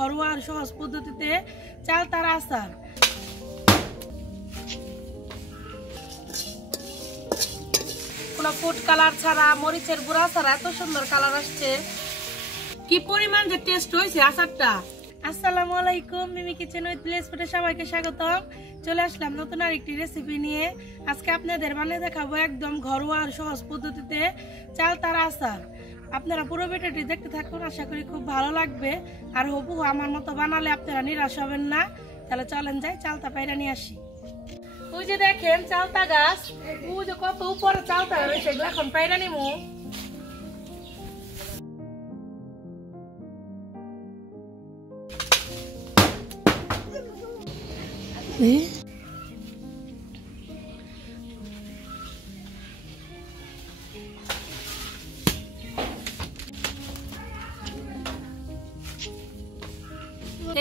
ঘরোয়া আর সহজ পদ্ধতিতে চালতার আচার। কোনো ফুড কালার ছাড়া, মরিচের গুঁড়া ছাড়া এত সুন্দর কালার আসছে। কি পরিমাণ যে টেস্ট হয়েছে আচারটা। আসসালামু আলাইকুম, মিমি কিচেন উইথ প্লেস ফুডে সবাইকে স্বাগতম। চলে আসলাম নতুন আরেকটি রেসিপি নিয়ে। আজকে আপনাদের বানিয়ে দেখাবো একদম ঘরোয়া আর সহজ পদ্ধতিতে চালতার আচার। আপনারা পুরো ভিডিওটি দেখতে থাকুন, আশা করি খুব ভালো লাগবে। আর হুবহু আমার মতো বানালে আপনারা নিরাশ হবেন না। তাহলে চলেন যাই চালতা পায়রা নিয়ে আসি। ওই যে দেখেন চালতা গাছ, ওই যে কত উপরে চালতা রয়েছে, এগুলো এখন পায়রা নিমু।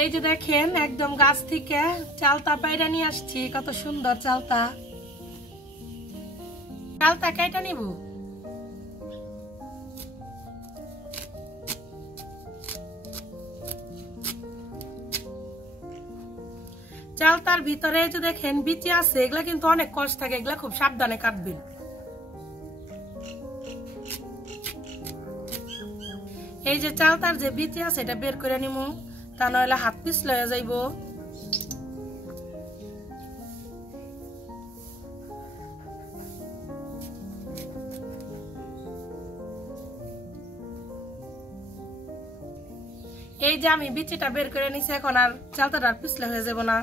এই যে দেখেন একদম গাছ থেকে চালতা পায়রা নিয়ে আসছি, কত সুন্দর চালতা। চালতা কাইটা নিব। চালতার ভিতরে যে দেখেন বিচি আছে, এগুলা কিন্তু অনেক কষ্ট থাকে, এগুলা খুব সাবধানে কাটবেন। এই যে চালতার যে বিচি আছে এটা বের করে নিমু, তা নইলে হাত পিছল হয়ে যাইব। এই যে আমি বিচিটা বের করে নিছি, এখন আর চালতাটা আর পিছলে হয়ে যাব না।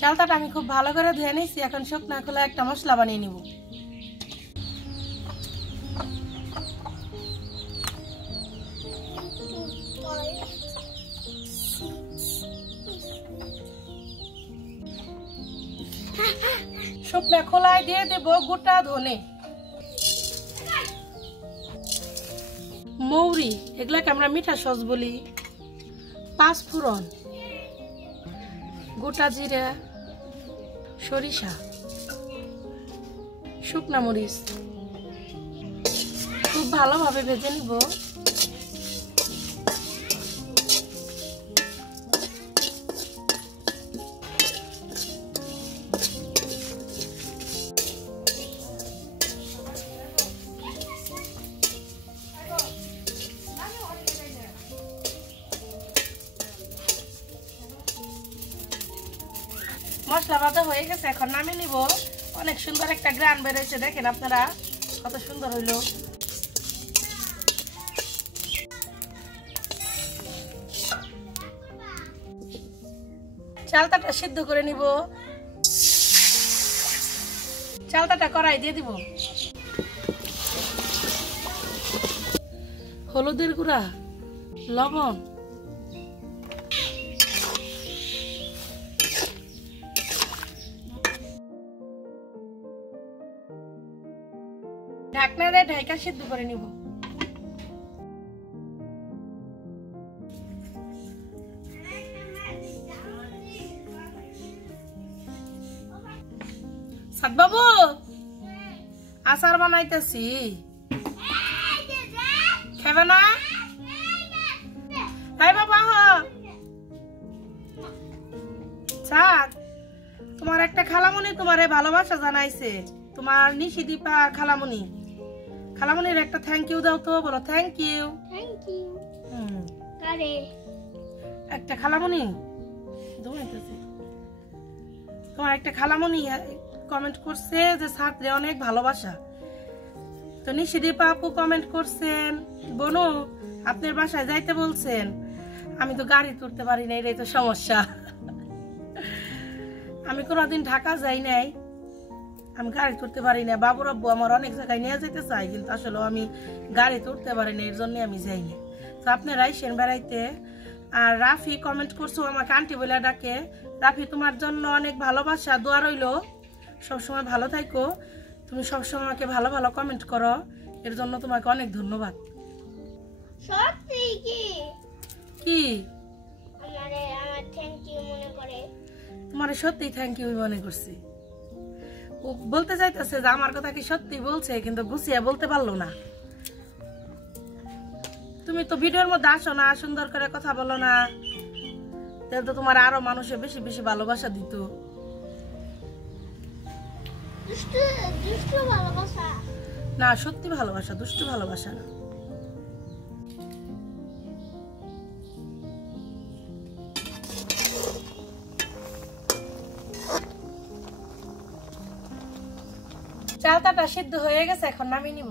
চালতাটা আমি খুব ভালো করে ধুয়ে নিয়েছি, এখন শুকনা খোলা একটা মশলা বানিয়ে নিব। শুকনা খোলায় দিয়ে দেব গোটা ধনে, মৌরি, এগুলাকে আমরা মিঠা সস বলি, 5 ফোড়ন, গোটা জিরা, সরিষা, শুকনা মরিচ খুব ভালোভাবে ভেজে নিব। মশলা বাটা হয়ে গেছে, এখন নামিয়ে নিব। অনেক সুন্দর একটা গ্রান বেরোয়েছে, দেখেন আপনারা কত সুন্দর হইলো। চালতাটা সিদ্ধ করে নিব। চালতাটা কড়াই দিয়ে দিব। হলুদের গুঁড়া, লবণ, ঢাকনা দিয়ে ঢাকা সিদ্ধ করে নিব। সাদবাবু, আচার বানাইতেছি, খাবে না? হাই বাবা, সাদ, তোমার একটা খালামণি তোমারে ভালোবাসা জানাইছে, তোমার নিশিদীপা খালামণি। খালামণির একটা থ্যাংক ইউ দাও তো, বলো থ্যাংক ইউ। Thank you. আরে একটা খালামণি তোমার একটা খালামণি কমেন্ট করছে যে ছাত্রে অনেক ভালোবাসা। তো নিশিদীপা আপু কমেন্ট করছেন, বোনু আপনার বাসায় যাইতে বলছেন। আমি তো গাড়ি তুলতে পারি না, এটাই তো সমস্যা। আমি কোনোদিন ঢাকা যাই নাই, আমি গাড়ি তুলতে পারি না। বাবুর আব্বু আমার অনেক জায়গায় নিয়ে যেতে চাই, কিন্তু আসলে আমি গাড়ি তুলতে পারি না, এর জন্য আমি যাই না। তো আপনারা আইসেন বেড়াইতে। আর রাফি কমেন্ট করছো, আমাকে আন্টি বলে ডাকে। রাফি, তোমার জন্য অনেক ভালোবাসা, দোয়া রইলো, সবসময় ভালো থাকো। তুমি সবসময় আমাকে ভালো ভালো কমেন্ট করো, এর জন্য তোমাকে অনেক ধন্যবাদ। সত্যি কি কি আমার থ্যাংক ইউ মনে করে? তোমার সত্যি থ্যাংক ইউ মনে করছি। ও বলতে চাইতেছে যে আমার কথা কি সত্যি বলছে, কিন্তু গুছিয়ে বলতে পারলো না। তুমি তো ভিডিওর মধ্যে আসো না, সুন্দর করে কথা বলো না, তাহলে তো তোমার আরো মানুষে বেশি বেশি ভালোবাসা দিত। দুষ্টু ভালোবাসা না, সত্যি ভালোবাসা, দুষ্টু ভালোবাসা না। চালতাটা সিদ্ধ হয়ে গেছে, এখন নামিয়ে নিব।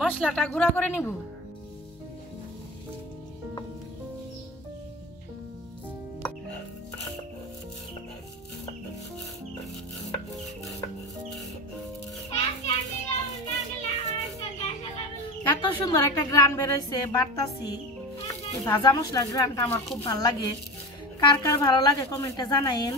মশলাটা গুঁড়া করে নিব। এত সুন্দর একটা গ্রান বেরোইছে, বাড়তাছি। ভাজা মশলা গ্রানটা আমার খুব ভালো লাগে। কার কার ভালো লাগে কমেন্টে জানাইন।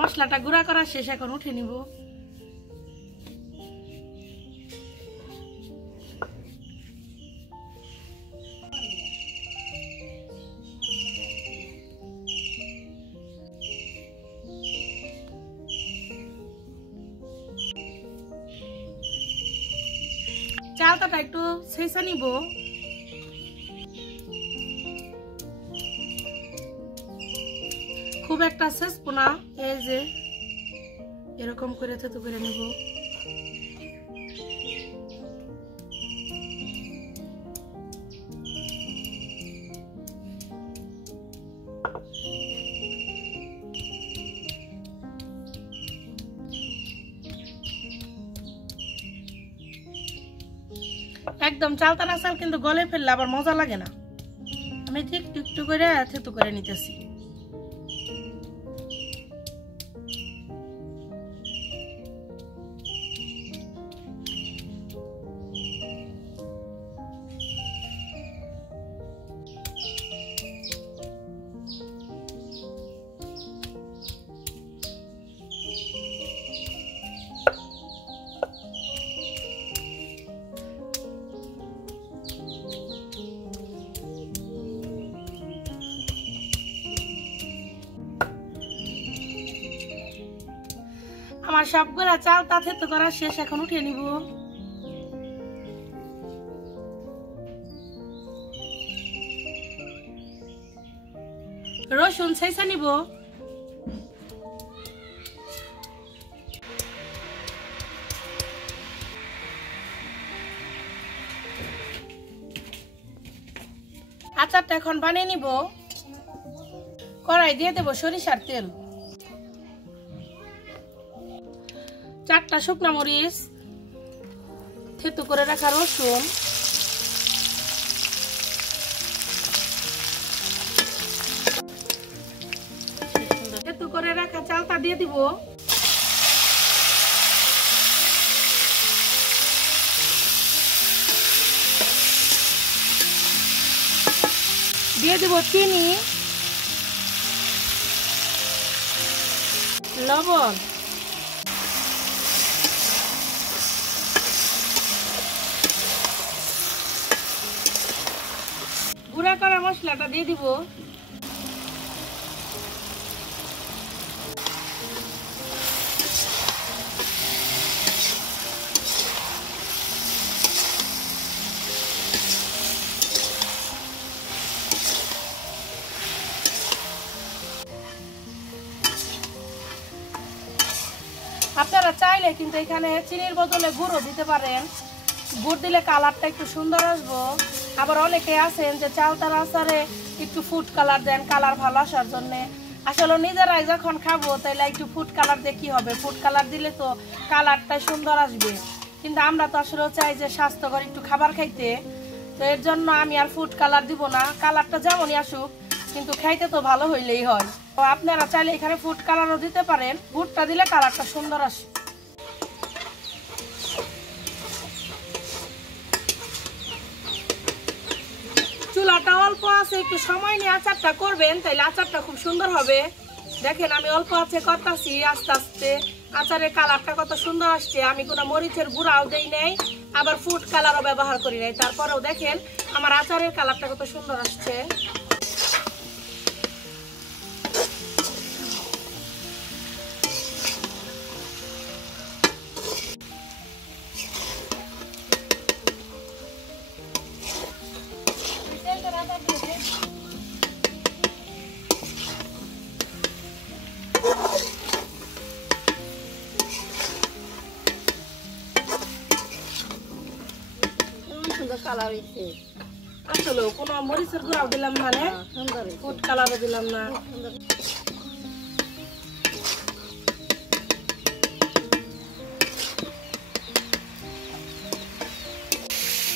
মশলাটা গুঁড়া করা শেষ, এখন উঠে নিব। চালটা একটু ছেঁচে নিব। খুব একটা ছেঁচবো না, এই যে এরকম করে থেতো করে নিব। একদম চালতা না চাল, কিন্তু গলে ফেললে আবার মজা লাগে না। আমি ঠিক একটু করে থেতো করে নিতেছি। আমার সবগুলা চাল তা থেতো করা শেষ, এখন উঠিয়ে নিব। রসুন ছেঁচে নিব। আচারটা এখন বানিয়ে নিব। কড়াই দিয়ে দেব সরিষার তেল, 4টা শুকনা মরিচ, থেতো করে রাখা রসুন, থেতো করে রাখা চালটা দিয়ে দিব। দিয়ে দিব চিনি, লবণ, গুঁড়া করা মশলাটা দিয়ে দিব। আপনারা চাইলে কিন্তু এখানে চিনির বদলে গুড়ও দিতে পারেন। গুড় দিলে কালারটা একটু সুন্দর আসবো। আবার অনেকে আছেন যে চালতার আচারে একটু ফুড কালার দেন কালার ভালো আসার জন্য। আসলে নিজেরাই যখন খাবো তাইলে একটু ফুড কালার দিয়ে কি হবে, ফুড কালার দিলে তো কালারটা সুন্দর আসবে। কিন্তু আমরা তো আসলে চাই যে স্বাস্থ্যকর একটু খাবার খাইতে, তো এর জন্য আমি আর ফুড কালার দিব না। কালারটা যেমনই আসুক কিন্তু খাইতে তো ভালো হইলেই হয়। তো আপনারা চাইলে এখানে ফুড কালারও দিতে পারেন, গুড়টা দিলে কালারটা সুন্দর আসে। চুলাটা অল্প আছে, একটু সময় নিয়ে আচারটা করবেন, তাইলে আচারটা খুব সুন্দর হবে। দেখেন আমি অল্প আছে করতেছি, আস্তে আস্তে আচারের কালারটা কত সুন্দর আসছে। আমি কোনো মরিচের গুঁড়াও দেই নাই, আবার ফুড কালারও ব্যবহার করি নাই, তারপরেও দেখেন আমার আচারের কালারটা কত সুন্দর আসছে। কালার হইছে আসলে কোনো মরিচের গুঁড়াও দিলাম না, ফুড কালারও দিলাম না।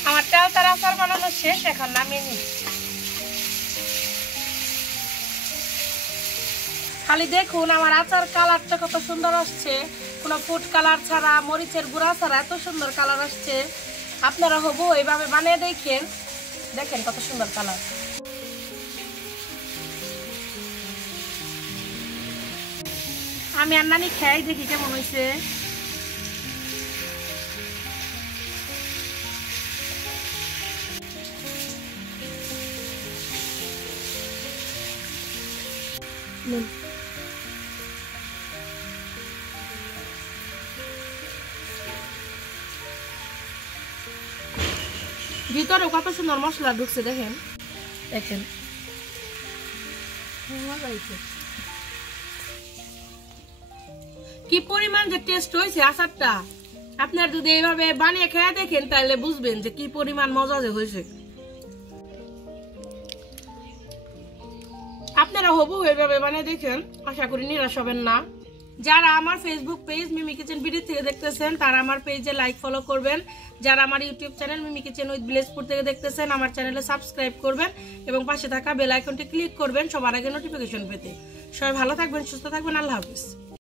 আমার চালতার আচার বানানো শেষ, এখন নামিয়ে নিই। খালি দেখুন আমার আচার কালারটা কত সুন্দর আসছে, কোনো ফুড কালার ছাড়া, মরিচের গুঁড়া ছাড়া এত সুন্দর কালার আসছে। আপনারা হবো এইভাবে বানিয়ে দেখেন, দেখেন কত সুন্দর কালার। আমি আর নানি খাই দেখি কেমন হয়েছে। ভিতরে কত সুন্দর মশলা ঢুকছে, দেখেন দেখেন কি পরিমাণ যে টেস্ট হয়েছে আচারটা। আপনার যদি এইভাবে বানিয়ে খেয়ে দেখেন তাহলে বুঝবেন যে কি পরিমাণ মজা যে হয়েছে। আপনারা হবু এইভাবে বানিয়ে দেখেন, আশা করি নিরাশ হবেন না। যারা আমার ফেসবুক পেজ মিমি কিচেন বিডি থেকে দেখতেছেন তারা আমার পেজে লাইক ফলো করবেন। যারা আমার YouTube channel Mimi kitchen with Villagepur থেকে দেখতেছেন আমার চ্যানেলে সাবস্ক্রাইব করবেন এবং পাশে থাকা বেল আইকনটি ক্লিক করবেন সবার আগে নোটিফিকেশন পেতে। সবাই ভালো থাকবেন, সুস্থ থাকবেন, আল্লাহ হাফেজ।